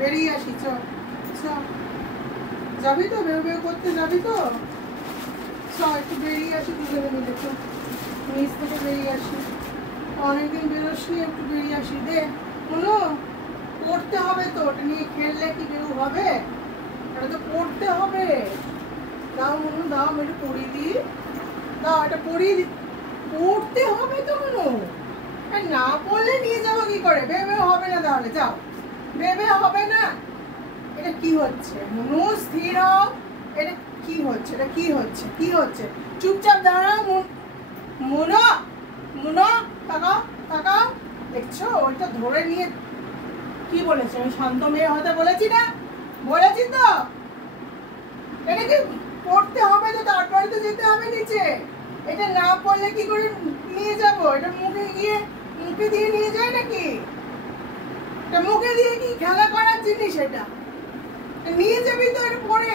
বেরিয়ে আসি, চ চ। যাবি তো, বেউ বেউ করতে যাবি তো? চ একটু বেরিয়ে আসি দুজনে মিলে, তো নিচ থেকে বেরিয়ে আসি। অনেকদিন বেরোসনি, একটু বেরিয়ে আসি। দে মনু, পড়তে হবে তো, ওটা নিয়ে খেললে কি বেউ হবে? এটা তো পড়তে হবে। দাও মনু, দাও, আমি একটু পড়িয়ে দিই। দাও, এটা পড়িয়ে দি। পড়তে হবে তো মনু, না পড়লে নিয়ে যাবো কি করে? বেবে হবে না তাহলে, যাও। বেবে হবে না। এটা কি হচ্ছে মনু? স্থির হও। এটা কি হচ্ছে? এটা কি হচ্ছে? কি হচ্ছে? চুপচাপ দাঁড়াও। মুনো, মুনো, তাকাও, তাকাও। দেখছো, ওইটা ধরে নিয়ে কি বলেছে? আমি শান্ত মেয়ে হতে বলেছি না? বলেছি তো। এটা কি পড়তে হবে তো, তারপরে তো যেতে হবে নিচে। এটা না পড়লে কি করে নিয়ে যাব? এটা মুখে গিয়ে মুখে দিয়ে নিয়ে যায় নাকি? এটা মুখে দিয়ে কি খেলা করার জিনিস? এটা নিয়ে যাবি তো, এটা পরে।